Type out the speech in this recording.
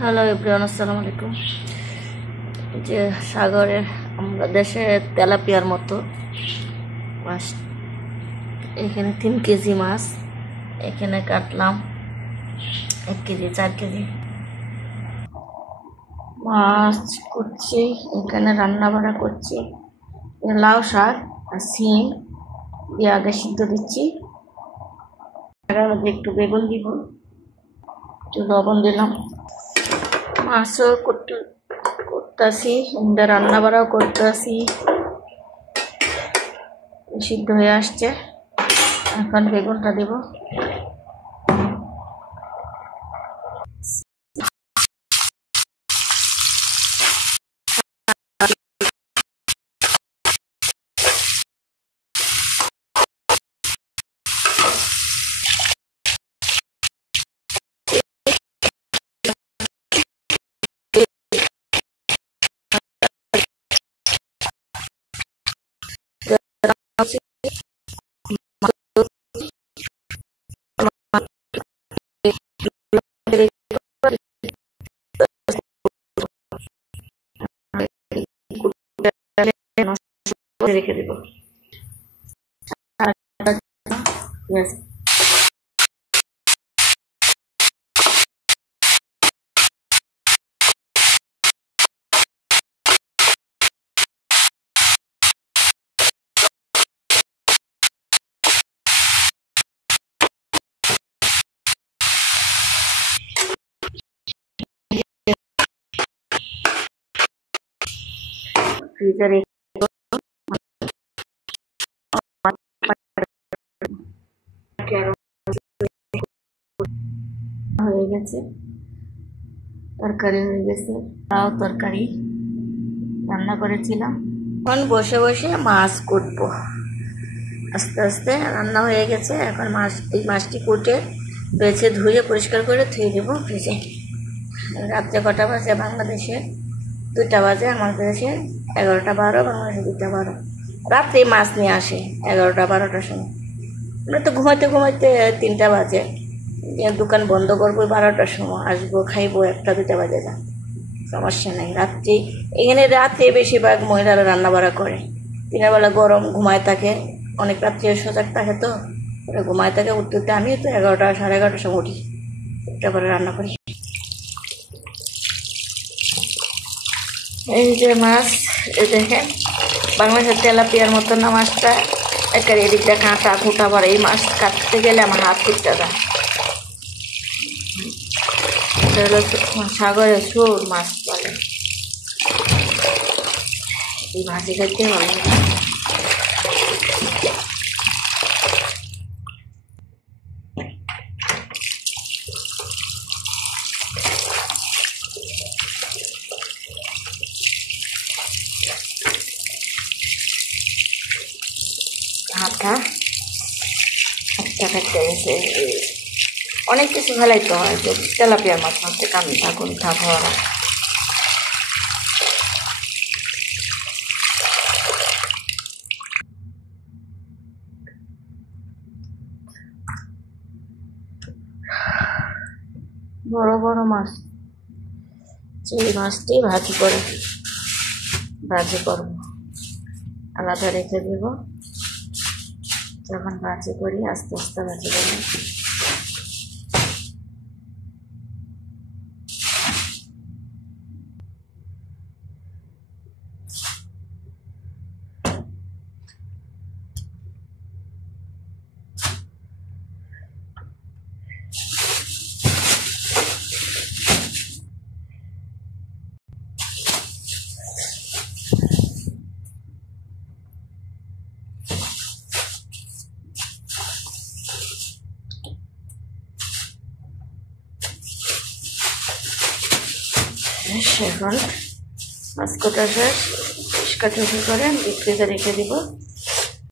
Hello everyone, আসসালামু আলাইকুম। যে সাগরে আমরা দেশে তেলাপিয়ার মতো মাছ, এখানে 3 কেজি মাছ এখানে কাটলাম। 1 কেজি 4 কেজি মাছ করছি, এখানে রান্না বাড়া করছি। লাউ শাক আর সিম দিয়ে আগে সিদ্ধ দিচ্ছি। এটার মধ্যে একটু বেগুন দিব, একটু লবণ দিলাম। মাছও করতেছি, রান্না বাড়াও করতেছি। সিদ্ধ হয়ে আসছে, এখন বেগুনটা দেব। রেখে দেব। ফ্রিজারে হয়ে গেছে, তরকারি হয়ে গেছে। তাও তরকারি রান্না করেছিলাম। এখন বসে বসে মাছ কুটবো। আস্তে আস্তে রান্না হয়ে গেছে। এখন এই মাছটি কুটে বেছে ধুয়ে পরিষ্কার করে ধুয়ে দেবো ফ্রিজে। রাত্রে কটা বাজে বাংলাদেশে? 2টা বাজে। আমাদের দেশে 11টা 12, বাংলাদেশে 2টা 12। রাত্রে মাছ নিয়ে আসে 11টা 12টার সময়। আমরা তো ঘুমাইতে ঘুমাইতে 3টা বাজে। দোকান বন্ধ করবো 12টার সময়, আসবো খাইবো 1টা 2টা বাজে যা, সমস্যা নেই। এখানে রাত্রে বেশিরভাগ মহিলারা রান্না বাড়া করে। দিনের বেলা গরম, ঘুমায় থাকে, অনেক রাত্রে সজাগ থাকে, তো ওরা ঘুমায় থাকে। উঠতে আমি তো 11টা 11:30টার সময় উঠি, একটা করে রান্না করি। এই যে মাছ, এই দেখেন বাংলাদেশের তেলাপিয়ার মতো না মাছটা। একের এদিকটা কাঁটা খুঁটা পরে। এই মাছ কাটতে গেলে আমার হাত ফুটতে যায়। সাগরের সুর মাছ বলে। এই মাছই খাইতে ভালো লাগে। হাতটা কাটতে গেছে। অনেক কিছু ফেলাইতে হয়, যে তেলাপিয়ার মাছ মাছতে কান্তা কুন্থা ভরা। বড় বড় মাছ, এই মাছটি ভাজি করব, আলাদা রেখে দেব। যখন ভাজি করি আস্তে আস্তে ভাজি করব। এখন মাছ কাটা শেষ, পরিষ্কার করে ডিপ ফ্রিজে রেখে দিব।